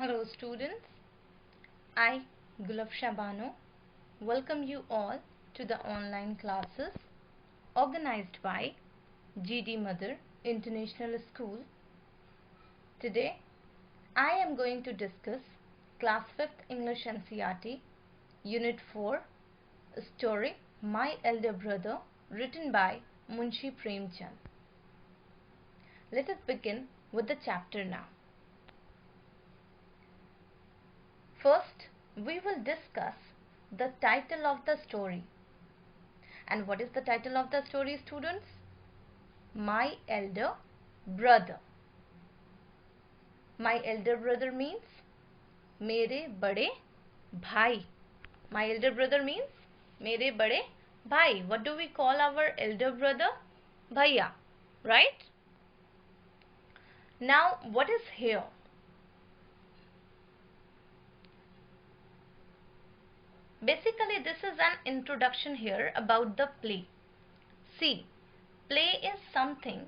Hello students, I Gulab Shabano welcome you all to the online classes organized by GD Mother International School. Today I am going to discuss Class 5th English NCERT Unit 4 story My Elder Brother written by Munshi Premchand. Let us begin with the chapter now. First, we will discuss the title of the story. And what is the title of the story, students? My Elder Brother. My elder brother means मेरे बड़े भाई. My elder brother means मेरे बड़े भाई. What do we call our elder brother? Bhaiya, right? Now, what is here? Basically, this is an introduction here about the play. See, play is something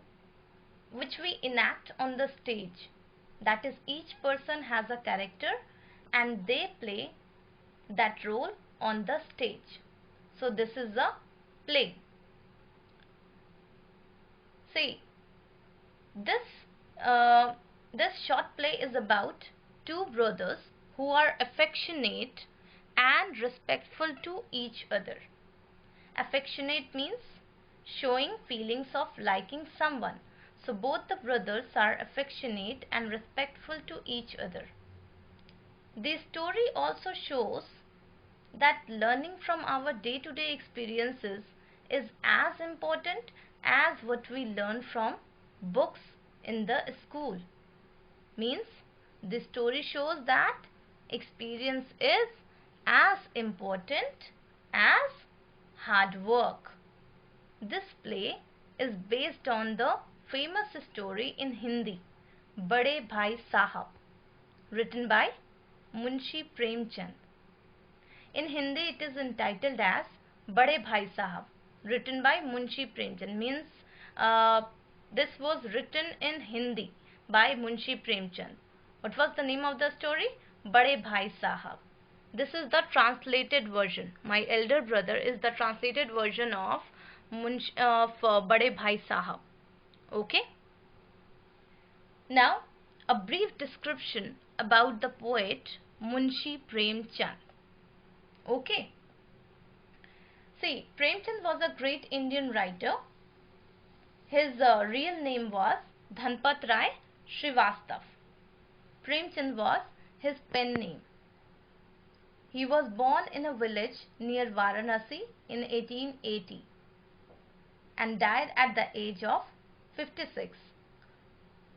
which we enact on the stage. That is, each person has a character and they play that role on the stage. So this is a play. See, this short play is about two brothers who are affectionate and respectful to each other. Affectionate means showing feelings of liking someone. So both the brothers are affectionate and respectful to each other. The story also shows that learning from our day-to-day experiences is as important as what we learn from books in the school. Means the story shows that experience is as important as hard work. This play is based on the famous story in Hindi, Bade Bhai Sahab, written by Munshi Premchand. In Hindi it is entitled as Bade Bhai Sahab, written by Munshi Premchand. Means this was written in Hindi by Munshi Premchand. What was the name of the story? Bade Bhai Sahab. This is the translated version. My elder brother is the translated version of Bade Bhai Sahab. Okay. Now, a brief description about the poet Munshi Premchand. Okay. See, Premchand was a great Indian writer. His real name was Dhanpat Rai Srivastav. Premchand was his pen name. He was born in a village near Varanasi in 1880 and died at the age of 56.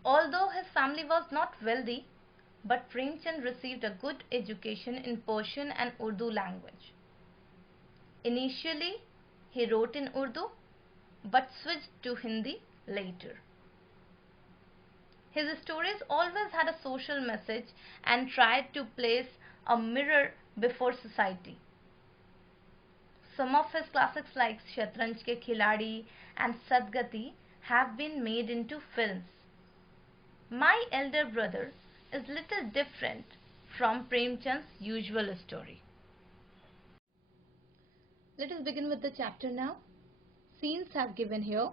Although his family was not wealthy, but Premchand received a good education in Persian and Urdu language. Initially, he wrote in Urdu, but switched to Hindi later. His stories always had a social message and tried to place a mirror before society. Some of his classics like Shatranj Ke Khiladi and Sadgati have been made into films. My Elder Brother is little different from Premchand's usual story. Let us begin with the chapter now. Scenes are given here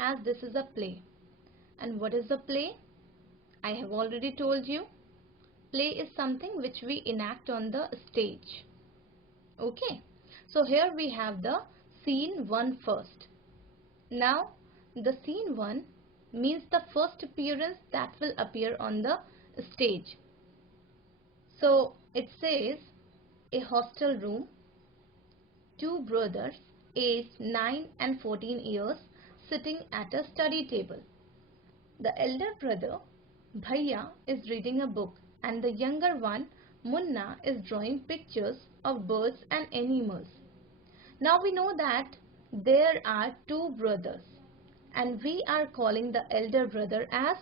as this is a play. And what is a play? I have already told you. Play is something which we enact on the stage. Okay. So here we have the scene 1 first. Now the scene 1 means the first appearance that will appear on the stage. So it says a hostel room, two brothers aged 9 and 14 years sitting at a study table. The elder brother Bhaiya is reading a book and the younger one Munna is drawing pictures of birds and animals. Now we know that there are two brothers and we are calling the elder brother as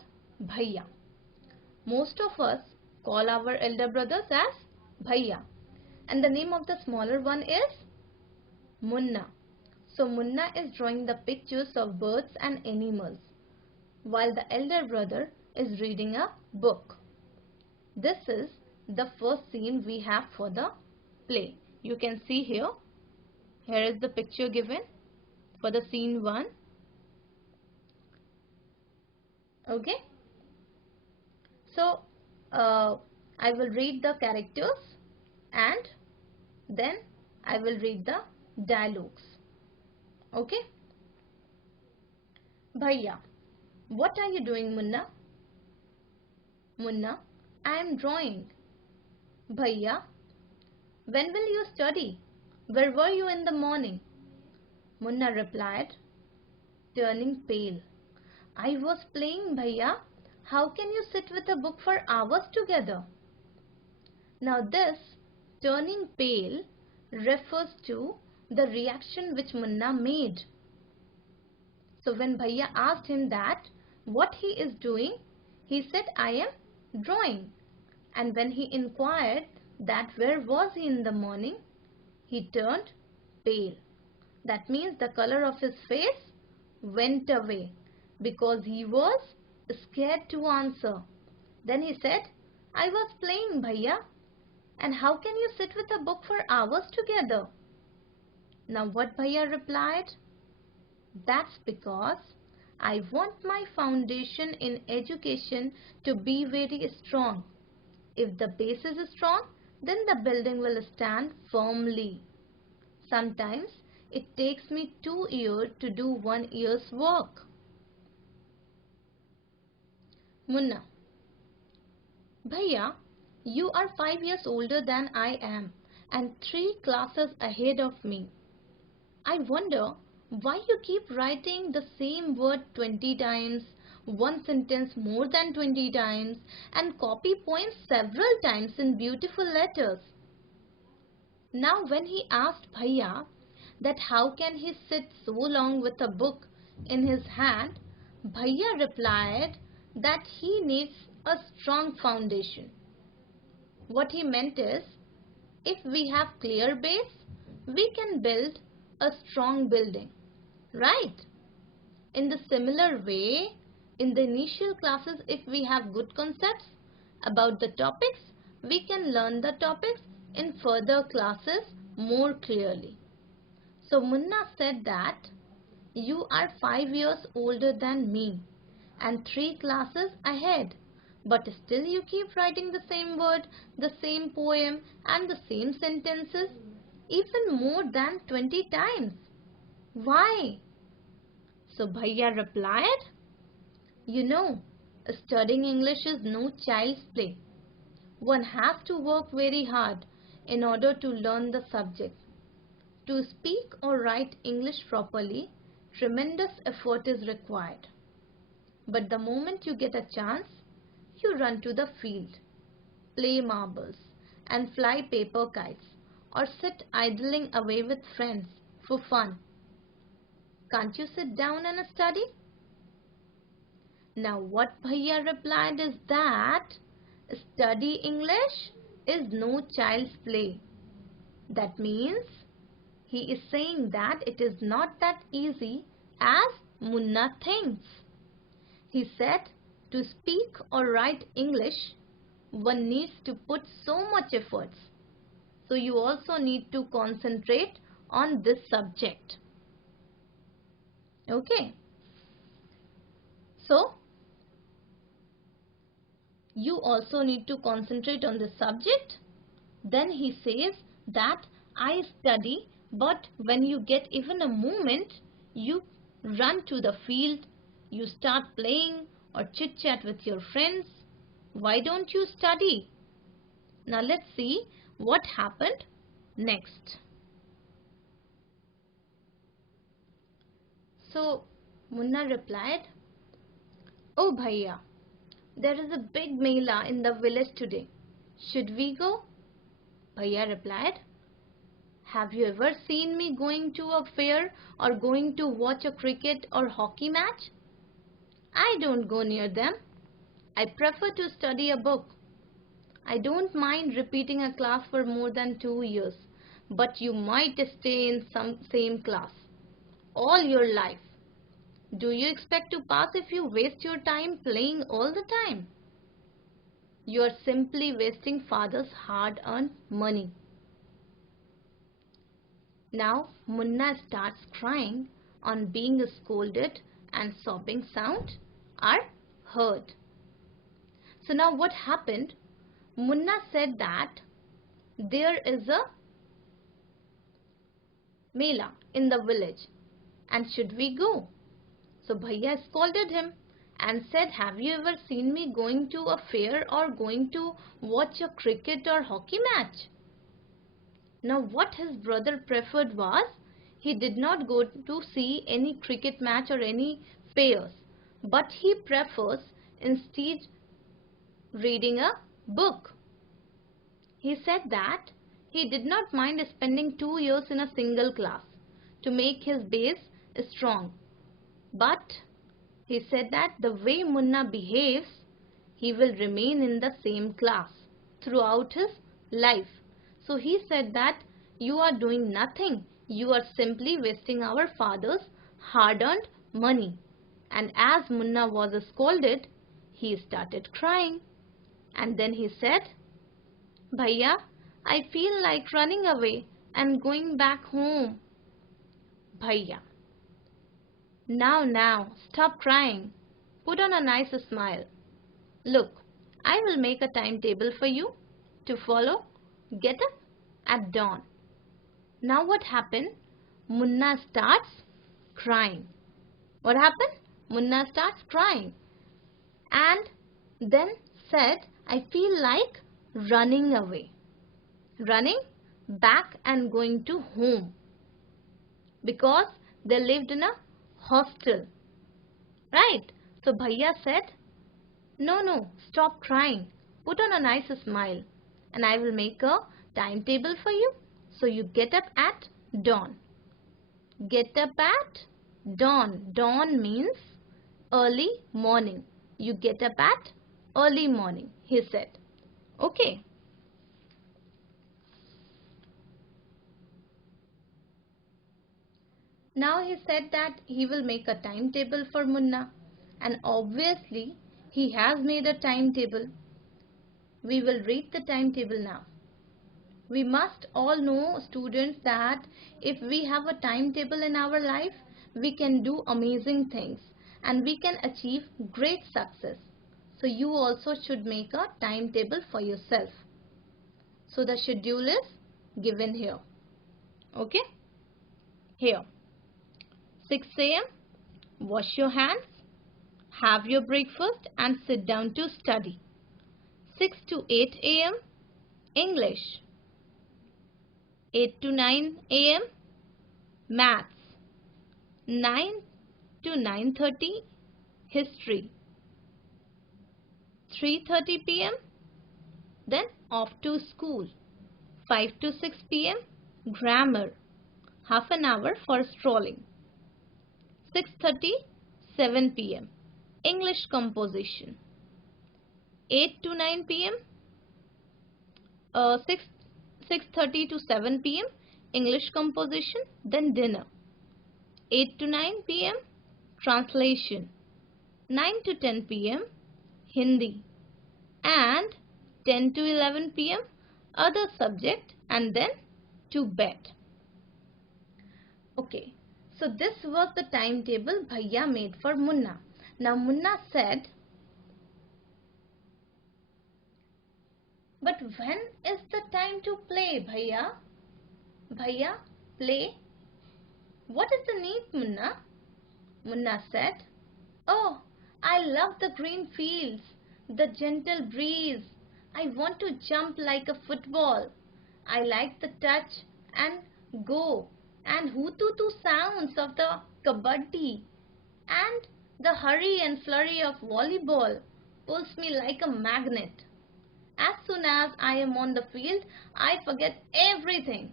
Bhaiya. Most of us call our elder brothers as Bhaiya and the name of the smaller one is Munna. So Munna is drawing the pictures of birds and animals while the elder brother is reading a book. This is the first scene we have for the play. You can see here. Here is the picture given for the scene 1. Okay. So, I will read the characters and then I will read the dialogues. Okay. Bhaiya, what are you doing, Munna? Munna, I am drawing. Bhaiya, when will you study? Where were you in the morning? Munna replied, turning pale. I was playing, Bhaiya. How can you sit with a book for hours together? Now this turning pale refers to the reaction which Munna made. So when Bhaiya asked him that what he is doing, he said, I am drawing. And when he inquired that where was he in the morning, he turned pale. That means the color of his face went away because he was scared to answer. Then he said, I was playing, Bhaiya. And how can you sit with a book for hours together? Now what Bhaiya replied? That's because I want my foundation in education to be very strong. If the base is strong, then the building will stand firmly. Sometimes it takes me 2 years to do 1 year's work. Munna, Bhaiya, you are 5 years older than I am and 3 classes ahead of me. I wonder why you keep writing the same word 20 times, one sentence more than 20 times, and copy points several times in beautiful letters. Now when he asked Bhaiya that how can he sit so long with a book in his hand, Bhaiya replied that he needs a strong foundation. What he meant is, if we have clear base, we can build a strong building, right? In the similar way, in the initial classes, if we have good concepts about the topics, we can learn the topics in further classes more clearly. So Munna said that you are 5 years older than me and 3 classes ahead, but still you keep writing the same word, the same poem and the same sentences even more than 20 times. Why? So Bhaiya replied, you know, studying English is no child's play. One has to work very hard in order to learn the subject. To speak or write English properly, tremendous effort is required. But the moment you get a chance, you run to the field, play marbles, and fly paper kites, or sit idling away with friends for fun. Can't you sit down and study? Now what Bhaiya replied is that study English is no child's play. That means he is saying that it is not that easy as Munna thinks. He said to speak or write English, one needs to put so much efforts. So you also need to concentrate on this subject. Okay. So you also need to concentrate on the subject. Then he says that I study, but when you get even a moment, you run to the field, you start playing or chit chat with your friends. Why don't you study? Now let's see what happened next. So Munna replied, oh Bhaiya, there is a big mela in the village today. Should we go? Bhaiya replied, have you ever seen me going to a fair or going to watch a cricket or hockey match? I don't go near them. I prefer to study a book. I don't mind repeating a class for more than 2 years, but you might stay in some same class all your life. Do you expect to pass if you waste your time playing all the time? You are simply wasting father's hard-earned money. Now Munna starts crying on being scolded, and sobbing sound are heard. So now what happened? Munna said that there is a Mela in the village, and should we go? So Bhaiya scolded him and said, have you ever seen me going to a fair or going to watch a cricket or hockey match? Now what his brother preferred was, he did not go to see any cricket match or any fairs, but he prefers instead reading a book. He said that he did not mind spending 2 years in a single class to make his base strong. But he said that the way Munna behaves, he will remain in the same class throughout his life. So he said that you are doing nothing. You are simply wasting our father's hard-earned money. And as Munna was scolded, he started crying. And then he said, Bhaiya, I feel like running away and going back home. Bhaiya, now, stop crying. Put on a nice smile. Look, I will make a timetable for you to follow. Get up at dawn. Now what happened? Munna starts crying. What happened? Munna starts crying. And then said, I feel like running away. Running back and going to home. Because they lived in a hostel. Right? So Bhaiya said, no, stop crying. Put on a nice smile and I will make a timetable for you. So you get up at dawn. Get up at dawn. Dawn means early morning. You get up at early morning, he said. Okay. Now he said that he will make a timetable for Munna, and obviously he has made a timetable. We will read the timetable now. We must all know, students, that if we have a timetable in our life, we can do amazing things and we can achieve great success. So you also should make a timetable for yourself. So the schedule is given here. Okay? Here. 6 a.m. Wash your hands, have your breakfast and sit down to study. 6 to 8 a.m. English. 8 to 9 a.m. Maths. 9 to 9:30 History. 3:30 p.m. Then off to school. 5 to 6 p.m. Grammar. Half an hour for strolling. 6:30, 7 p.m. English composition. 8 to 9 p.m. 6:30 to 7 p.m. English composition, then dinner. 8 to 9 p.m. Translation. 9 to 10 p.m. Hindi. And 10 to 11 p.m. other subject, and then to bed. Okay. So this was the timetable Bhaiya made for Munna. Now Munna said, but when is the time to play, Bhaiya? Bhaiya, play? What is the need, Munna? Munna said, oh, I love the green fields, the gentle breeze. I want to jump like a football. I like the touch and go and hoo-too-too sounds of the kabaddi, and the hurry and flurry of volleyball pulls me like a magnet. As soon as I am on the field, I forget everything.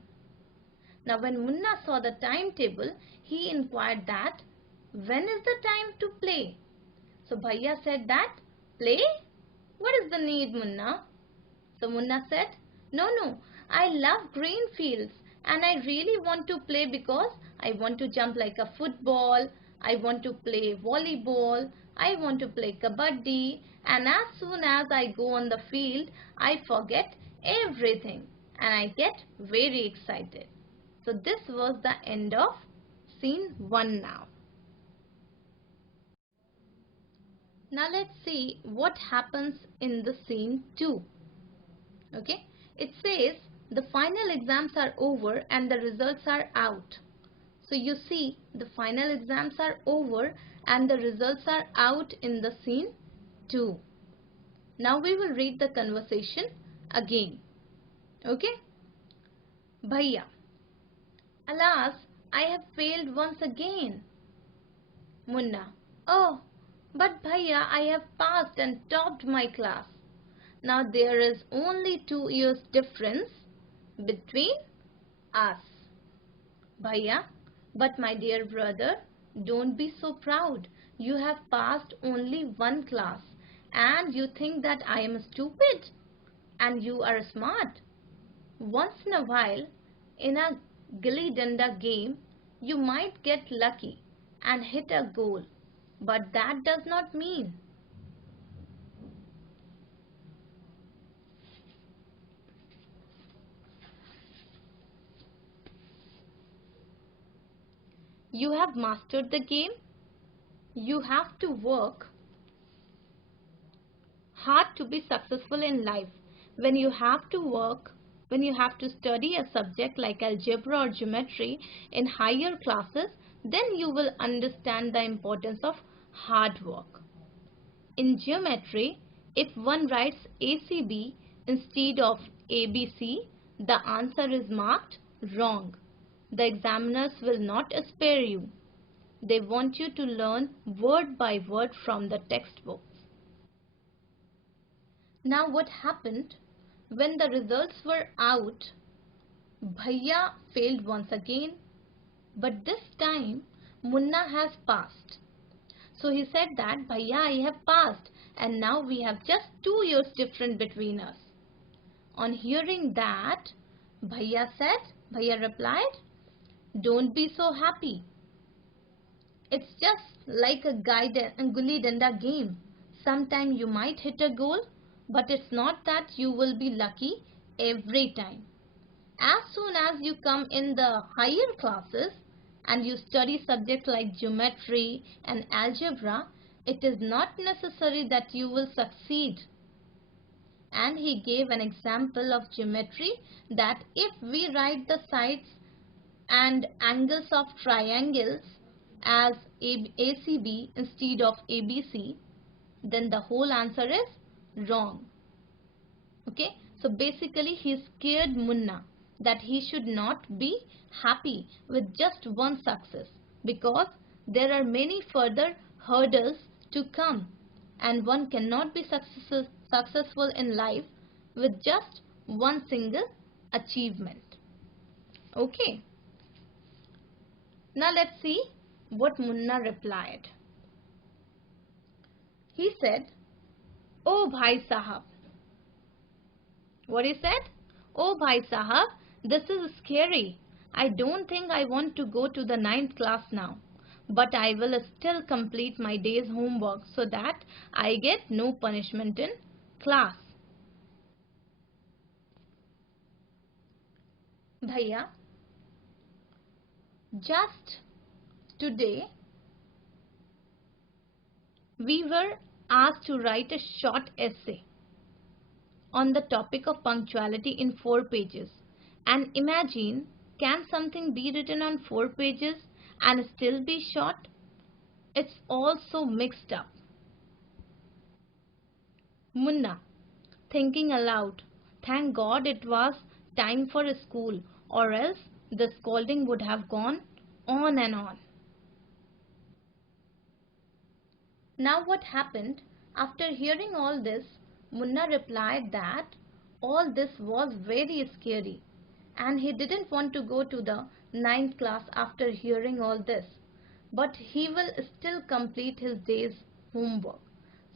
Now when Munna saw the timetable, he inquired that, when is the time to play? So Bhaiya said that, play? What is the need, Munna? So Munna said, no, I love green fields. And I really want to play because I want to jump like a football, I want to play volleyball, I want to play kabaddi, and as soon as I go on the field, I forget everything and I get very excited. So this was the end of scene 1 now. Now let's see what happens in the scene 2. Okay, it says the final exams are over and the results are out. So you see the final exams are over and the results are out in the scene 2. Now we will read the conversation again. Okay. Bhaiya, alas, I have failed once again. Munna, oh, but Bhaiya, I have passed and topped my class. Now there is only 2 years difference between us. Bhaiya, but my dear brother, don't be so proud. You have passed only 1 class and you think that I am stupid and you are smart. Once in a while, in a gilli danda game, you might get lucky and hit a goal, but that does not mean you have mastered the game. You have to work hard to be successful in life. When you have to study a subject like algebra or geometry in higher classes, then you will understand the importance of hard work. In geometry, if one writes ACB instead of ABC, the answer is marked wrong. The examiners will not spare you. They want you to learn word by word from the textbooks. Now what happened? When the results were out, Bhaiya failed once again, but this time Munna has passed. So he said that, Bhaiya, I have passed and now we have just 2 years difference between us. On hearing that, Bhaiya replied, don't be so happy. It's just like a gulli danda game. Sometime you might hit a goal, but it's not that you will be lucky every time. As soon as you come in the higher classes and you study subjects like geometry and algebra, it is not necessary that you will succeed. And he gave an example of geometry that if we write the sides and angles of triangles as ACB instead of ABC, then the whole answer is wrong. Okay, so basically he scared Munna that he should not be happy with just one success, because there are many further hurdles to come and one cannot be successful in life with just one single achievement. Okay, now let's see what Munna replied. He said, oh Bhai Sahab. What he said? Oh Bhai Sahab, this is scary. I don't think I want to go to the 9th class now. But I will still complete my day's homework so that I get no punishment in class. Bhaiya, just today we were asked to write a short essay on the topic of punctuality in 4 pages. And imagine, can something be written on 4 pages and still be short? It's all so mixed up. Munna, thinking aloud, thank God it was time for school, or else the scolding would have gone on and on. Now what happened? After hearing all this, Munna replied that all this was very scary and he didn't want to go to the 9th class after hearing all this. But he will still complete his day's homework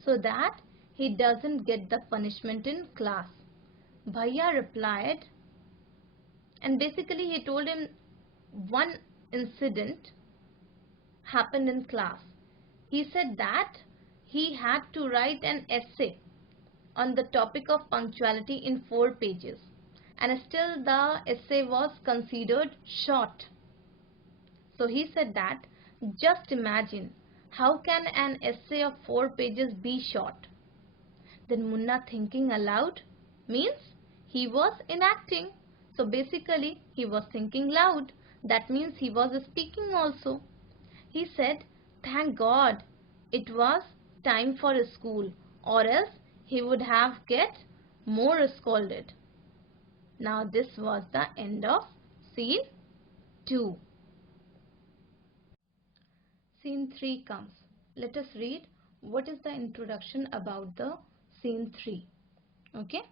so that he doesn't get the punishment in class. Bhaiya replied, and basically he told him one incident happened in class. He said that he had to write an essay on the topic of punctuality in 4 pages, and still the essay was considered short. So he said that, just imagine, how can an essay of 4 pages be short? Then Munna, thinking aloud, means he was enacting. So basically he was thinking loud. That means he was speaking also. He said, thank God it was time for school, or else he would have get more scolded. Now this was the end of scene 2. Scene 3 comes. Let us read what is the introduction about the scene 3. Okay.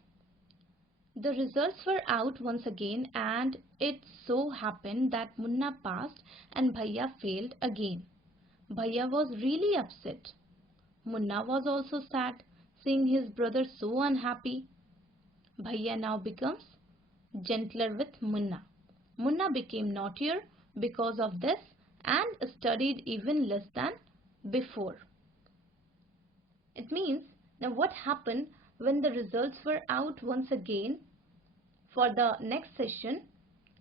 The results were out once again, and it so happened that Munna passed and Bhaiya failed again. Bhaiya was really upset. Munna was also sad, seeing his brother so unhappy. Bhaiya now becomes gentler with Munna. Munna became naughtier because of this and studied even less than before. It means, now what happened when the results were out once again for the next session,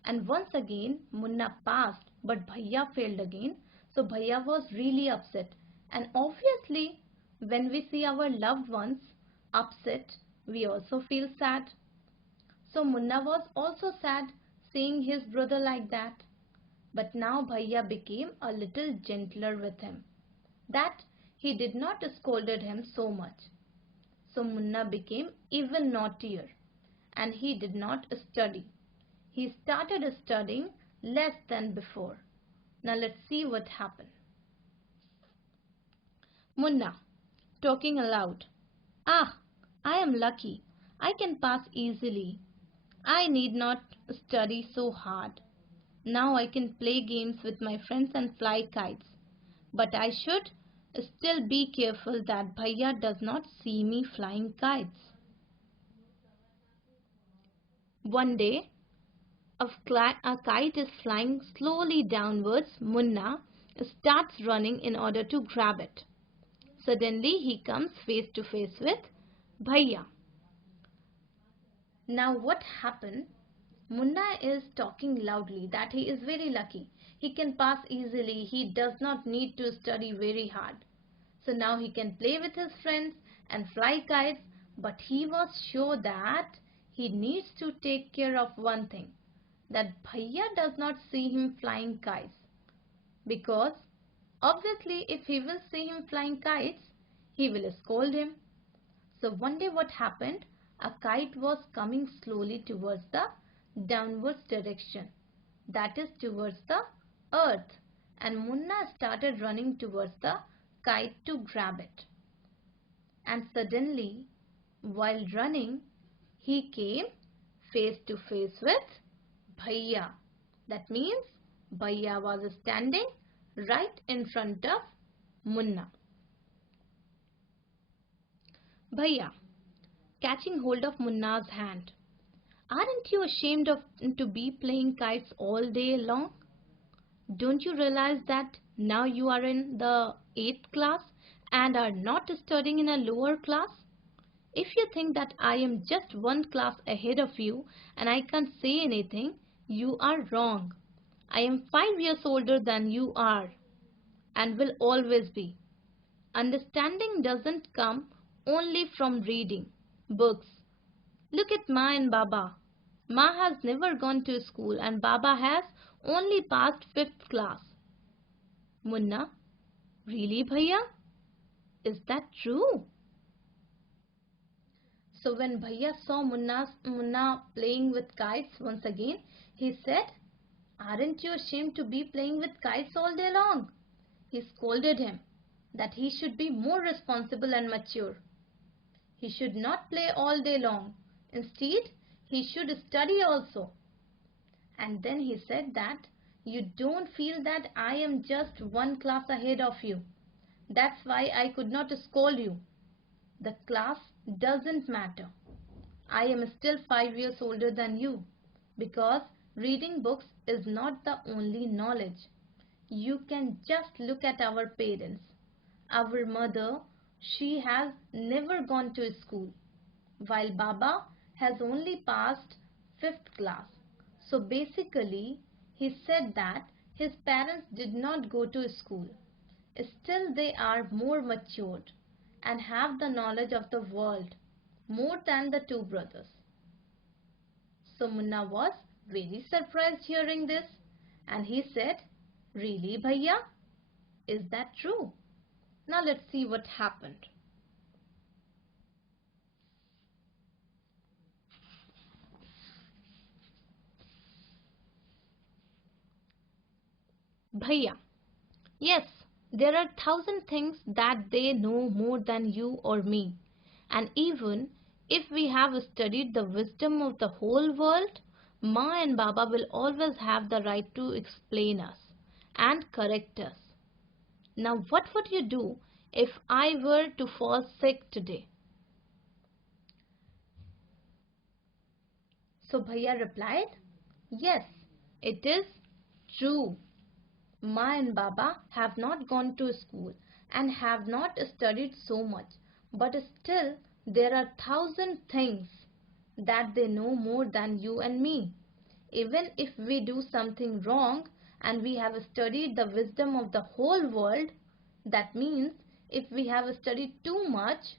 and once again Munna passed but Bhaiya failed again. So Bhaiya was really upset, and obviously when we see our loved ones upset, we also feel sad. So Munna was also sad seeing his brother like that. But now Bhaiya became a little gentler with him, that he did not scolded him so much. So Munna became even naughtier, and he did not study. He started studying less than before. Now let's see what happened. Munna, talking aloud. Ah, I am lucky. I can pass easily. I need not study so hard. Now I can play games with my friends and fly kites. But I should still be careful that Bhaiya does not see me flying kites. One day, a kite is flying slowly downwards. Munna starts running in order to grab it. Suddenly he comes face to face with Bhaiya. Now what happened? Munna is talking loudly that he is very lucky. He can pass easily. He does not need to study very hard. So now he can play with his friends and fly kites. But he was sure that he needs to take care of one thing, that Bhaiya does not see him flying kites. Because obviously if he will see him flying kites, he will scold him. So one day what happened? A kite was coming slowly towards the downwards direction, that is towards the earth, and Munna started running towards the kite to grab it. And suddenly, while running, he came face to face with Bhaiya. That means Bhaiya was standing right in front of Munna. Bhaiya, catching hold of Munna's hand. Aren't you ashamed to be playing kites all day long? Don't you realize that now you are in the 8th class and are not studying in a lower class? If you think that I am just one class ahead of you and I can't say anything, you are wrong. I am 5 years older than you are and will always be. Understanding doesn't come only from reading books. Look at Ma and Baba. Ma has never gone to school and Baba has only passed 5th class. Munna, really Bhaiya? Is that true? So when Bhaiya saw Munna playing with kites once again, he said, aren't you ashamed to be playing with kites all day long? He scolded him that he should be more responsible and mature. He should not play all day long. Instead, he should study also. And then he said that you don't feel that I am just one class ahead of you. That's why I could not scold you. The class doesn't matter. I am still 5 years older than you, because reading books is not the only knowledge. You can just look at our parents. Our mother she has never gone to school, while Baba has only passed 5th class. So basically, he said that his parents did not go to school. Still, they are more matured and have the knowledge of the world more than the two brothers. So Munna was very surprised hearing this, and he said, "Really, Bhaiya? Is that true? Now let's see what happened." Bhaiya, yes, there are thousand things that they know more than you or me. And even if we have studied the wisdom of the whole world, Ma and Baba will always have the right to explain us and correct us. Now, what would you do if I were to fall sick today? So Bhaiya replied, "Yes, it is true. Ma and Baba have not gone to school and have not studied so much, but still there are thousand things that they know more than you and me. Even if we do something wrong and we have studied the wisdom of the whole world, that means if we have studied too much,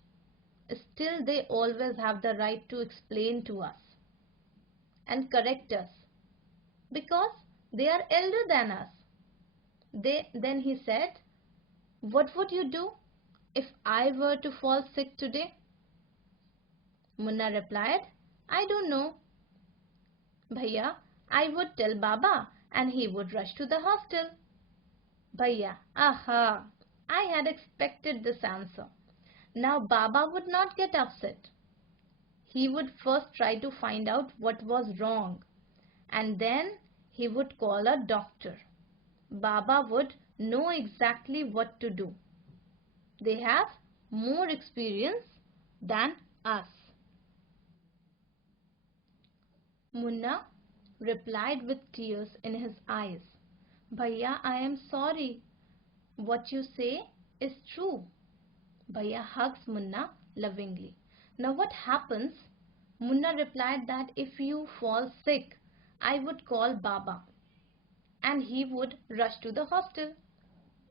still they always have the right to explain to us and correct us because they are elder than us." Then he said, "What would you do if I were to fall sick today?" Munna replied, "I don't know. Bhaiya, I would tell Baba and he would rush to the hostel." Bhaiya, aha! I had expected this answer. Now Baba would not get upset. He would first try to find out what was wrong, and then he would call a doctor. Baba would know exactly what to do. They have more experience than us. Munna replied with tears in his eyes, "Bhaiya, I am sorry. What you say is true." Bhaiya hugs Munna lovingly. Now what happens? Munna replied that if you fall sick, I would call Baba and he would rush to the hostel.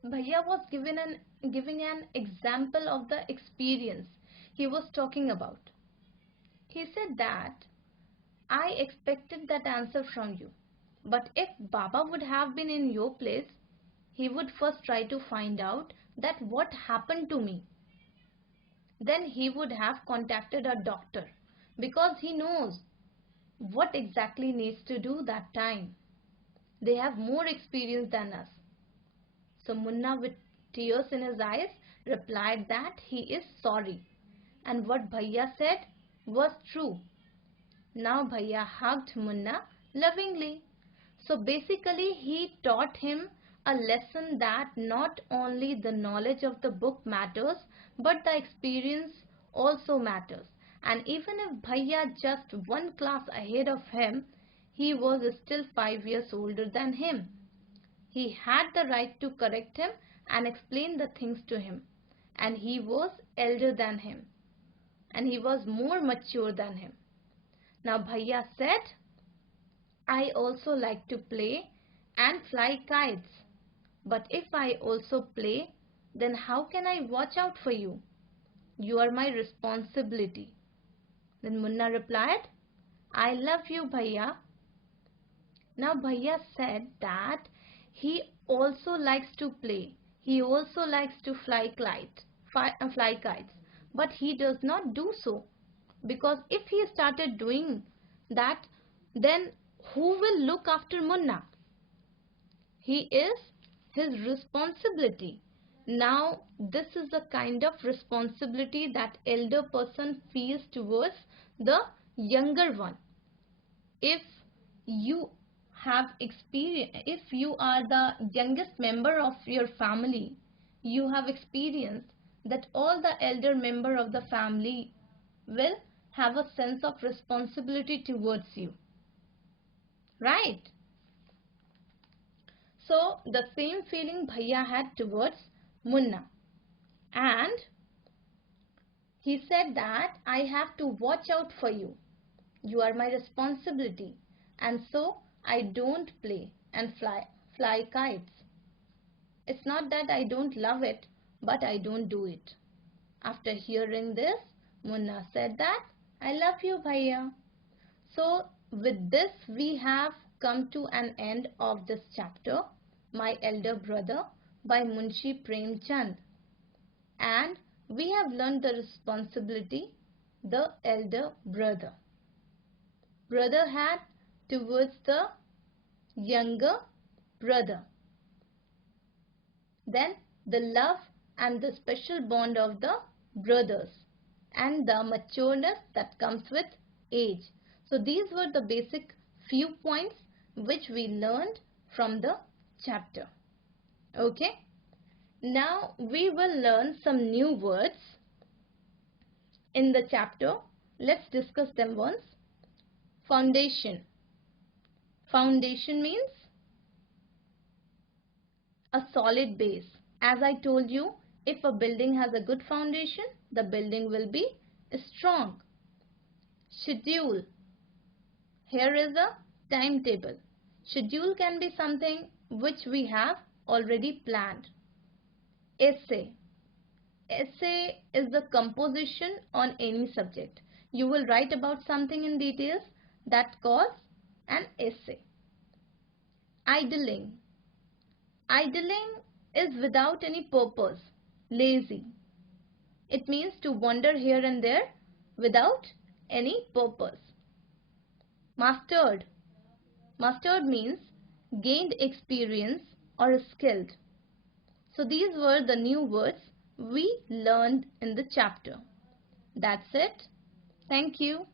Bhaiya was giving an example of the experience he was talking about. He said that I expected that answer from you, but if Baba would have been in your place, he would first try to find out that what happened to me. Then he would have contacted a doctor because he knows what exactly needs to do that time. They have more experience than us. So Munna, with tears in his eyes, replied that he is sorry and what Bhaiya said was true. Now Bhaiya hugged Munna lovingly. So basically he taught him a lesson that not only the knowledge of the book matters, but the experience also matters. And even if Bhaiya just one class ahead of him, he was still 5 years older than him. He had the right to correct him and explain the things to him. And he was elder than him. And he was more mature than him. Now Bhaiya said, "I also like to play and fly kites. But if I also play, then how can I watch out for you? You are my responsibility." Then Munna replied, "I love you, Bhaiya." Now Bhaiya said that he also likes to play. He also likes to fly kites. But he does not do so. Because if he started doing that, then who will look after Munna? He is his responsibility. Now, this is the kind of responsibility that elder person feels towards the younger one. If you have experience, if you are the youngest member of your family, you have experienced that all the elder member of the family will have a sense of responsibility towards you, right? So the same feeling Bhaiya had towards Munna, and He said that I have to watch out for you. You are my responsibility, and so I don't play and fly kites. It's not that I don't love it, but I don't do it. After hearing this, Munna said that I love you, Bhaiya. So with this we have come to an end of this chapter, My Elder Brother by Munshi Premchand. And we have learned the responsibility the elder brother had towards the younger brother. Then the love and the special bond of the brothers and the matureness that comes with age. So these were the basic few points which we learned from the chapter. Okay. Now we will learn some new words in the chapter. Let's discuss them once. Foundation. Foundation means a solid base. As I told you, if a building has a good foundation, the building will be strong. Schedule. Here is a timetable. Schedule can be something which we have already planned. Essay. Essay is the composition on any subject. You will write about something in details. That calls an essay. Idling. Idling is without any purpose, lazy. It means to wander here and there without any purpose. Mastered. Mastered means gained experience or skilled. So these were the new words we learned in the chapter. That's it. Thank you.